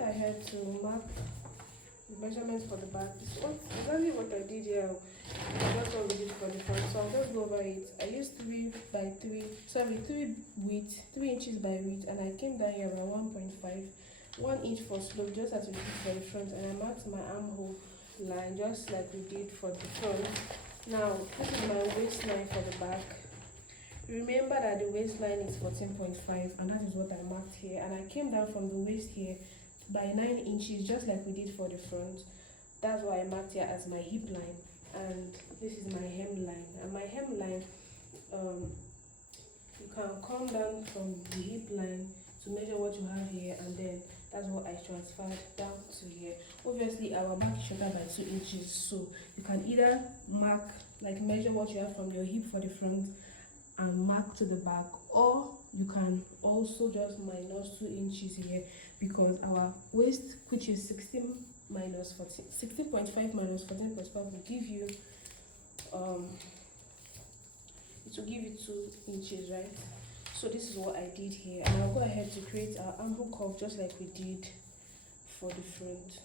ahead to mark the measurements for the back. This is exactly what I did here. That's what we did for the front. So I'll just go over it. I used 3 inches by width, and I came down here by 1.5, 1 inch for slope, just as we did for the front, and I marked my armhole line just like we did for the front. Now this is my waistline for the back. Remember that the waistline is 14.5, and that is what I marked here, and I came down from the waist here by 9 inches just like we did for the front. That's why I marked here as my hip line, and this is my hem line. And my hem line, you can come down from the hip line to measure what you have here, and then that's what I transferred down to here. Obviously our back is shorter by 2 inches, so you can either mark, like measure what you have from your hip for the front and mark to the back, or you can also just minus 2 inches here, because our waist, which is 16.5 minus 14.5 will give you it will give you 2 inches, right? So this is what I did here, and I'll go ahead to create our armhole curve just like we did for the front.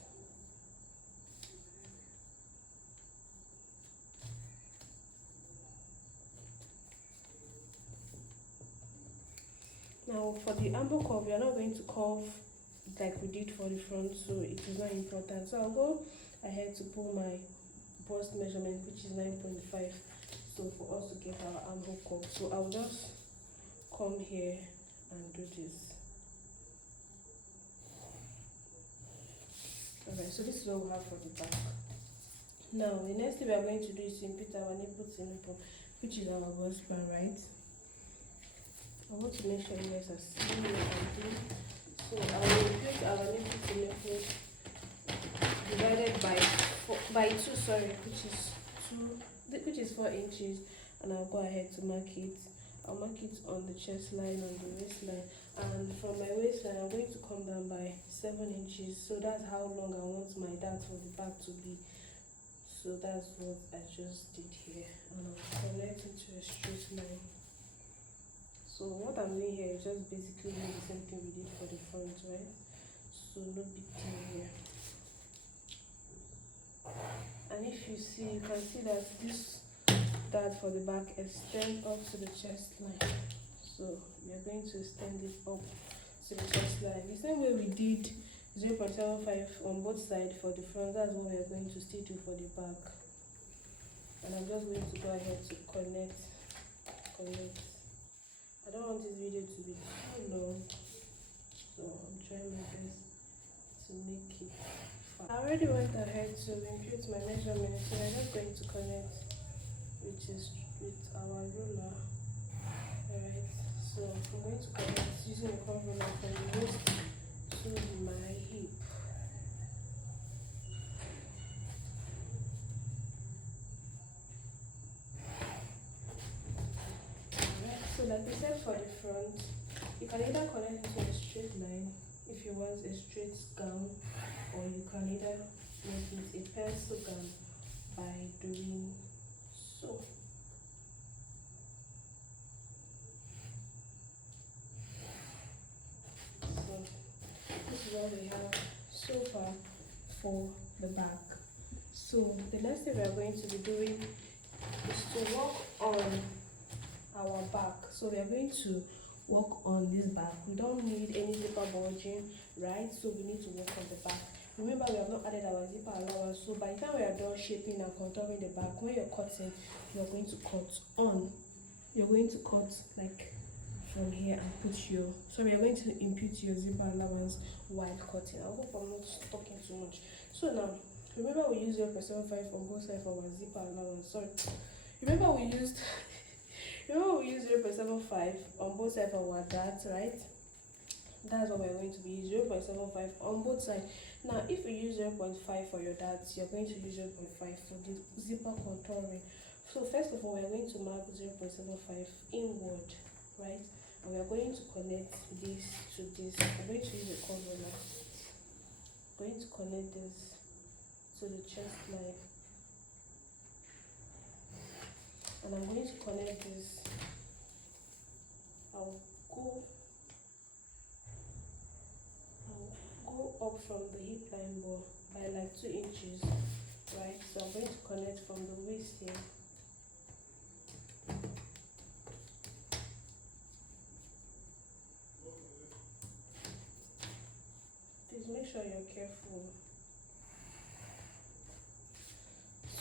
Now for the armhole curve, we are not going to curve like we did for the front, so it is not important. So I'll go ahead to pull my bust measurement, which is 9.5, so for us to get our armhole curve. So I'll just come here and do this. Alright, so this is what we have for the back. Now the next thing we are going to do is to input our nipple to nipple, which is our bust band, right? I want to make sure you guys are seeing what I'm doing. So I will input our nipple to nipple divided by 2, which is 4 inches, and I'll go ahead to mark it. I'll mark it on the chest line, on the waistline, and from my waistline I'm going to come down by 7 inches. So that's how long I want my dart for the back to be. So that's what I just did here, and I'll connect it to a straight line. So what I'm doing here is just basically doing the same thing we did for the front, right? So no big deal here. And if you see, you can see that this dart for the back extends up to the chest line. So we are going to extend it up to the chest line. The same way we did 0.75 on both sides for the front, that's what we are going to still do for the back. And I'm just going to go ahead to connect. I don't want this video to be too long, so I'm trying my best to make it fast. I already went ahead to impute my measurements, so I'm just going to connect with our ruler. Alright, so I'm going to connect using a curve ruler from the waist to my hip. So like we said for the front, you can either connect into a straight line if you want a straight gown, or you can either make it a pencil gown by doing so. So this is what we have so far for the back. So the next thing we are going to be doing is to work on our back. So we are going to work on this back. We don't need any zipper bulging, right? So we need to work on the back. Remember, we have not added our zipper allowance, so by the time we are done shaping and contouring the back, when you're cutting, you're going to cut like from here and put your, so we are going to impute your zipper allowance while cutting. I hope I'm not talking too much. So now remember, we used 0.75 on both sides for our zipper allowance. Sorry, remember we used 0.75 on both sides for our dart, right? That's what we're going to be 0.75 on both sides. Now if you use 0.5 for your darts, you're going to use 0.5 for the zipper contouring. So first of all, we're going to mark 0.75 inward, right? And we're going to connect this to this. I'm going to use a curve ruler. I'm going to connect this to the chest line, and I'm going to connect this. I'll go up from the hip line by like 2 inches, right? So I'm going to connect from the waist here. Please make sure you're careful.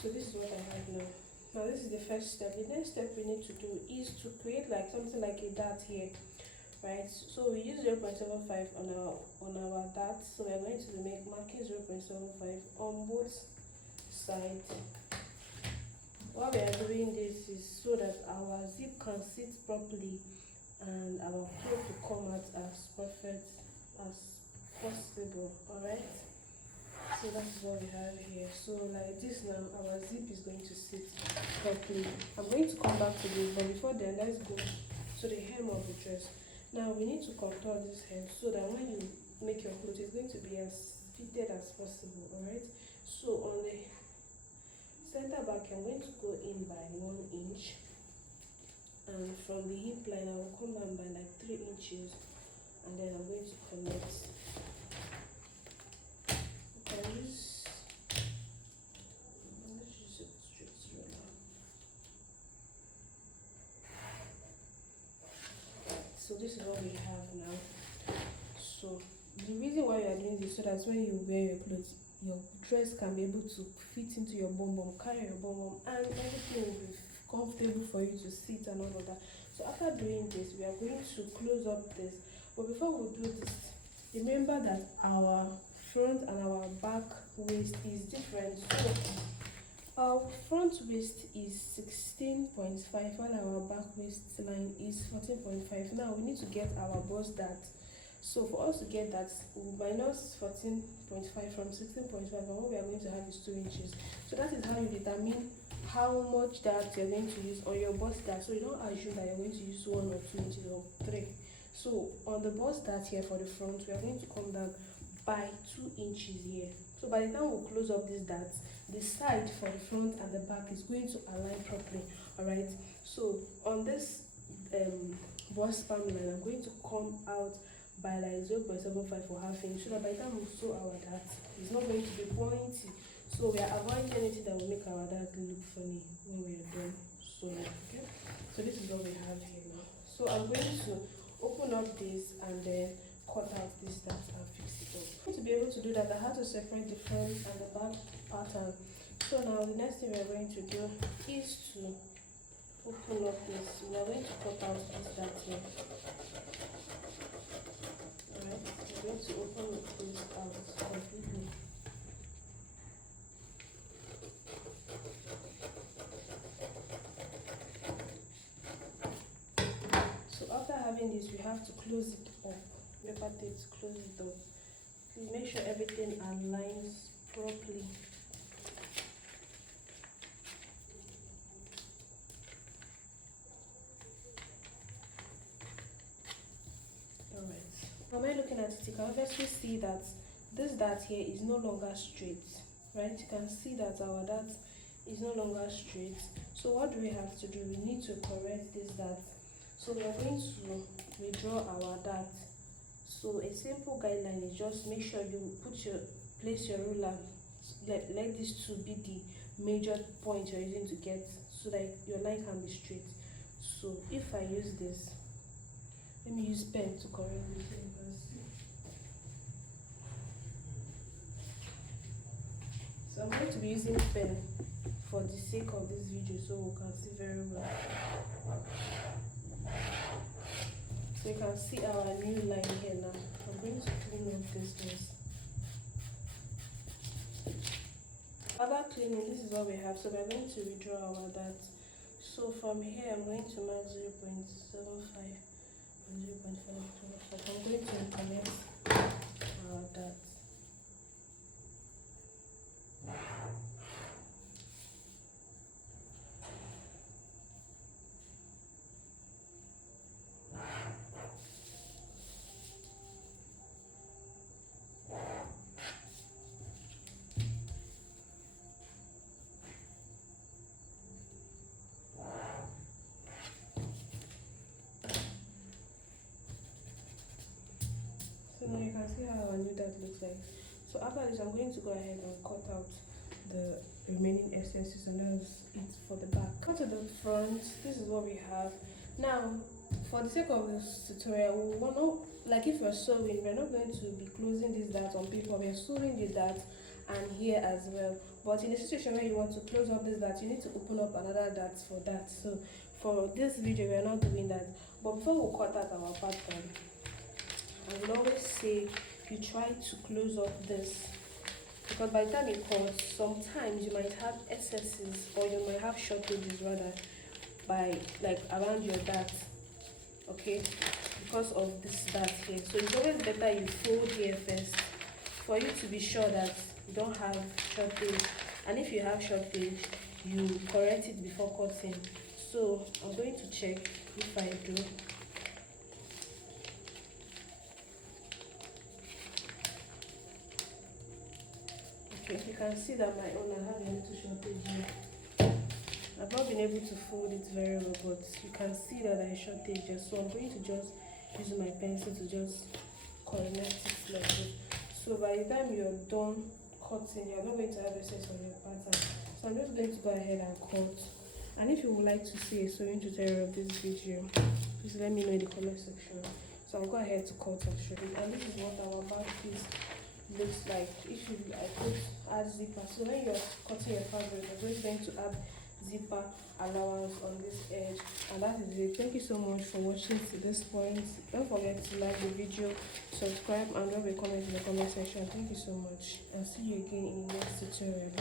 So this is what I have now. Now this is the first step. The next step we need to do is to create like something like a dart here, right? So we use 0.75 on our dart. So we're going to be marking 0.75 on both sides. Why we are doing this is so that our zip can sit properly and our cloth will come out as perfect as possible. Alright, so that's what we have here. So like this now, our zip is going to sit properly. I'm going to come back to this, but before then, let's go to the hem of the dress. Now we need to contour this hem so that when you make your clothes, it's going to be as fitted as possible. Alright, so on the center back, I'm going to go in by 1 inch, and from the hip line I will come down by like 3 inches, and then I'm going to connect. Let's use a straight ruler. So this is what we have now. So the reason why you are doing this, so that when you wear your clothes, your dress can be able to fit into your bum bum, carry your bum bum, and everything will be comfortable for you to sit and all of that. So after doing this, we are going to close up this. But before we do this, remember that our front and our back waist is different. So our front waist is 16.5 while our back waistline is 14.5. Now we need to get our bust dart. So for us to get that, we'll minus 14.5 from 16.5, and what we are going to have is 2 inches. So that is how you determine how much dart you're going to use on your bust dart. So you don't assume that you're going to use 1 or 2 inches or 3. So on the bust dart here for the front, we are going to come down by 2 inches here. So by the time we close up this dart, the side for the front and the back is going to align properly. Alright, so on this bust span line, I'm going to come out by like 0.75 for half inch, so that by the time we sew our dart, it's not going to be pointy. So we are avoiding anything that will make our dart look funny when we are done sewing. Okay, so this is what we have here now. So I'm going to open up this and then cut out this dart and fix it up. To be able to do that, I have to separate the front and the back pattern. So now the next thing we are going to do is to open up this. We are going to cut out this dart here. Alright, we're going to open this out completely. So after having this, we have to close it up. Remember to close it up. Please make sure everything aligns properly. When I'm looking at it, you can obviously see that this dart here is no longer straight, right? You can see that our dart is no longer straight. So what do we have to do? We need to correct this dart. So we are going to redraw our dart. So a simple guideline is just make sure you place your ruler, let this to be the major point you're using to get, so that your line can be straight. So if I use this, let me use pen to correct this. So I'm going to be using pen for the sake of this video, so we can see very well. So you can see our new line here now. I'm going to clean up this place. After cleaning, this is what we have. So we're going to redraw our dart. So from here, I'm going to mark 0.75 and 0.5. I'm going to connect our dart. So now you can see how our new dart looks like. So after this, I'm going to go ahead and cut out the remaining excesses, and that's it for the back. Cut to the front. This is what we have. Now, for the sake of this tutorial, we want to, like, if you're sewing, we're not going to be closing this dart on paper. We're sewing the dart and here as well. But in a situation where you want to close up this dart, you need to open up another dart for that. So for this video, we're not doing that. But before we cut out our pattern, I will always say you try to close up this, because by the time it cuts, sometimes you might have excesses, or you might have shortages rather, by like around your dart, okay, because of this dart here. So it's always better you fold here first for you to be sure that you don't have shortage, and if you have shortage, you correct it before cutting. So I'm going to check if I do. Okay, you can see that my own, I have a little shortage here. I've not been able to fold it very well, but you can see that I shortage here. So I'm going to just use my pencil to just connect it like this. So by the time you're done cutting, you're not going to have excess on your pattern. So I'm just going to go ahead and cut. And if you would like to see a sewing tutorial of this video, please let me know in the comment section. So I'll go ahead to cut and show you. And this is what our back piece looks like. If you add zipper, so when you're cutting your fabric, you're just going to add zipper allowance on this edge, and that is it. Thank you so much for watching to this point. Don't forget to like the video, subscribe, and drop a comment in the comment section. Thank you so much, and see you again in the next tutorial.